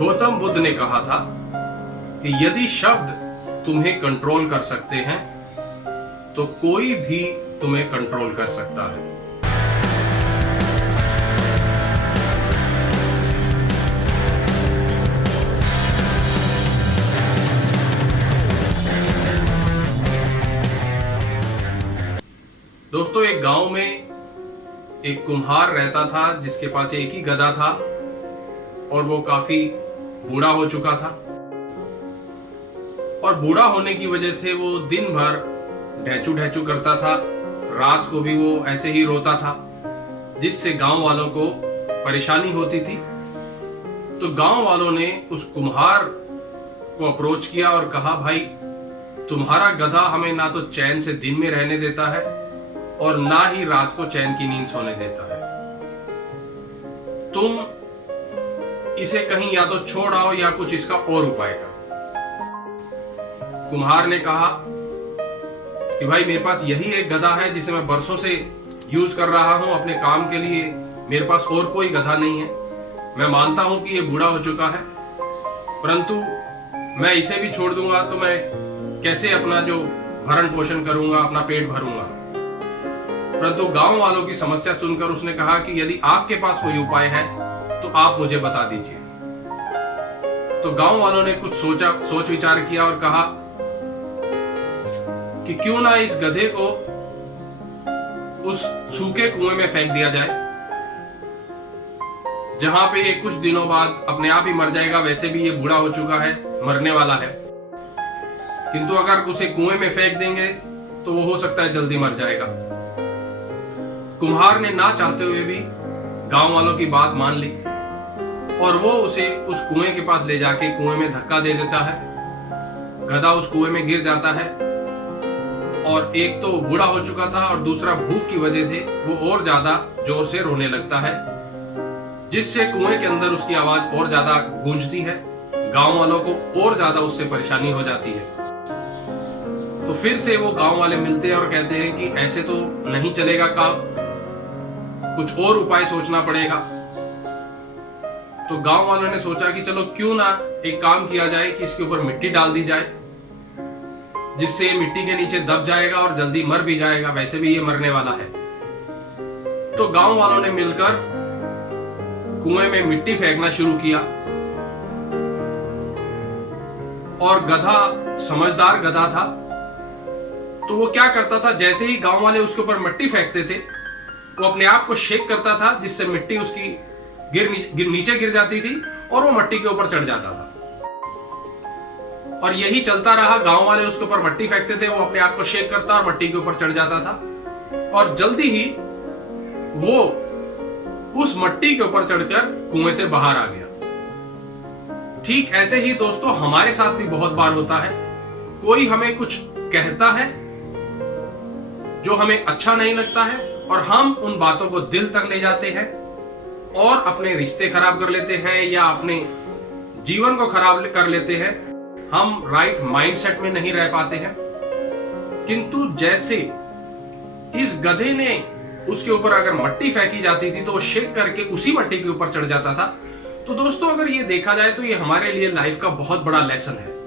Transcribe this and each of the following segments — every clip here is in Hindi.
गौतम बुद्ध ने कहा था कि यदि शब्द तुम्हें कंट्रोल कर सकते हैं तो कोई भी तुम्हें कंट्रोल कर सकता है। दोस्तों, एक गांव में एक कुम्हार रहता था जिसके पास एक ही गधा था और वो काफी बूढ़ा हो चुका था। और बूढ़ा होने की वजह से वो दिन भर ढैचू ढैचू करता था, रात को भी वो ऐसे ही रोता था, जिससे गांव वालों को परेशानी होती थी। तो गांव वालों ने उस कुम्हार को अप्रोच किया और कहा, भाई तुम्हारा गधा हमें ना तो चैन से दिन में रहने देता है और ना ही रात को चैन की नींद सोने देता है। तुम इसे कहीं या तो छोड़ आओ या कुछ इसका और उपाय करो। कुम्हार ने कहा कि भाई मेरे पास यही एक गधा है जिसे मैं बरसों से यूज कर रहा हूं अपने काम के लिए, मेरे पास और कोई गधा नहीं है। मैं मानता हूं कि ये बूढ़ा हो चुका है, परंतु मैं इसे भी छोड़ दूंगा तो मैं कैसे अपना जो भरण पोषण करूंगा, अपना पेट भरूंगा। परंतु गांव वालों की समस्या सुनकर उसने कहा कि यदि आपके पास कोई उपाय है तो आप मुझे बता दीजिए। तो गांव वालों ने कुछ सोच विचार किया और कहा कि क्यों ना इस गधे को उस सूखे कुएं में फेंक दिया जाए, जहां पे ये कुछ दिनों बाद अपने आप ही मर जाएगा। वैसे भी ये बूढ़ा हो चुका है, मरने वाला है, किंतु अगर उसे कुएं में फेंक देंगे तो वो हो सकता है जल्दी मर जाएगा। कुम्हार ने ना चाहते हुए भी गांव वालों की बात मान ली और वो उसे उस कुएं के पास ले जाके कुएं में धक्का दे देता है। गधा उस कुएं में गिर जाता है और एक तो बूढ़ा हो चुका था और दूसरा भूख की वजह से वो और ज्यादा जोर से रोने लगता है, जिससे कुएं के अंदर उसकी आवाज और ज्यादा गूंजती है। गांव वालों को और ज्यादा उससे परेशानी हो जाती है। तो फिर से वो गांव वाले मिलते हैं और कहते हैं कि ऐसे तो नहीं चलेगा काम, कुछ और उपाय सोचना पड़ेगा। तो गांव वालों ने सोचा कि चलो क्यों ना एक काम किया जाए कि इसके ऊपर मिट्टी डाल दी जाए, जिससे ये मिट्टी के नीचे दब जाएगा और जल्दी मर भी जाएगा। वैसे भी ये मरने वाला है। तो गांव वालों ने मिलकर कुएं में मिट्टी फेंकना शुरू किया और गधा समझदार गधा था, तो वो क्या करता था, जैसे ही गांव वाले उसके ऊपर मिट्टी फेंकते थे वो अपने आप को शेक करता था, जिससे मिट्टी उसकी नीचे गिर जाती थी और वो मिट्टी के ऊपर चढ़ जाता था। और यही चलता रहा। गांव वाले उसके ऊपर मिट्टी फेंकते थे, वो अपने आप को शेक करता और मिट्टी के ऊपर चढ़ जाता था और जल्दी ही वो उस मिट्टी के ऊपर चढ़कर कुएं से बाहर आ गया। ठीक ऐसे ही दोस्तों हमारे साथ भी बहुत बार होता है। कोई हमें कुछ कहता है जो हमें अच्छा नहीं लगता है और हम उन बातों को दिल तक ले जाते हैं और अपने रिश्ते खराब कर लेते हैं या अपने जीवन को खराब कर लेते हैं। हम राइट माइंडसेट में नहीं रह पाते हैं। किंतु जैसे इस गधे ने उसके ऊपर अगर मिट्टी फेंकी जाती थी तो वो शेक करके उसी मिट्टी के ऊपर चढ़ जाता था। तो दोस्तों अगर ये देखा जाए तो ये हमारे लिए लाइफ का बहुत बड़ा लेसन है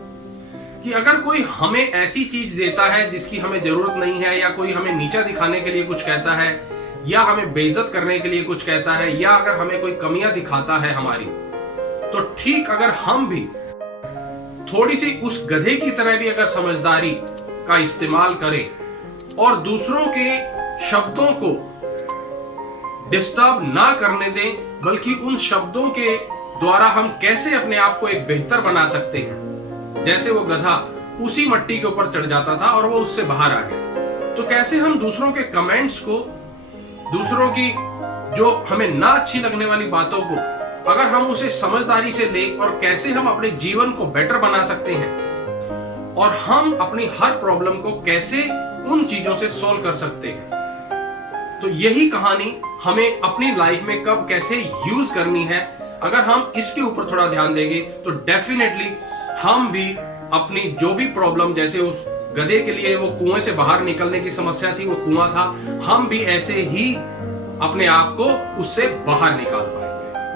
कि अगर कोई हमें ऐसी चीज देता है जिसकी हमें जरूरत नहीं है, या कोई हमें नीचा दिखाने के लिए कुछ कहता है, या हमें बेइज्जत करने के लिए कुछ कहता है, या अगर हमें कोई कमियां दिखाता है हमारी, तो ठीक अगर हम भी थोड़ी सी उस गधे की तरह भी अगर समझदारी का इस्तेमाल करें और दूसरों के शब्दों को डिस्टर्ब ना करने दें, बल्कि उन शब्दों के द्वारा हम कैसे अपने आप को एक बेहतर बना सकते हैं। जैसे वो गधा उसी मिट्टी के ऊपर चढ़ जाता था और वो उससे बाहर आ गया, तो कैसे हम दूसरों के कमेंट्स को, दूसरों की जो हमें ना अच्छी लगने वाली बातों को, अगर हम उसे समझदारी से लें और कैसे हम अपने जीवन को बेटर बना सकते हैं और हम अपनी हर प्रॉब्लम को कैसे उन चीजों से सॉल्व कर सकते हैं। तो यही कहानी हमें अपनी लाइफ में कब कैसे यूज करनी है, अगर हम इसके ऊपर थोड़ा ध्यान देंगे तो डेफिनेटली हम भी अपनी जो भी प्रॉब्लम, जैसे उस गधे के लिए वो कुएं से बाहर निकलने की समस्या थी, वो कुआं था, हम भी ऐसे ही अपने आप को उससे बाहर निकाल पाए।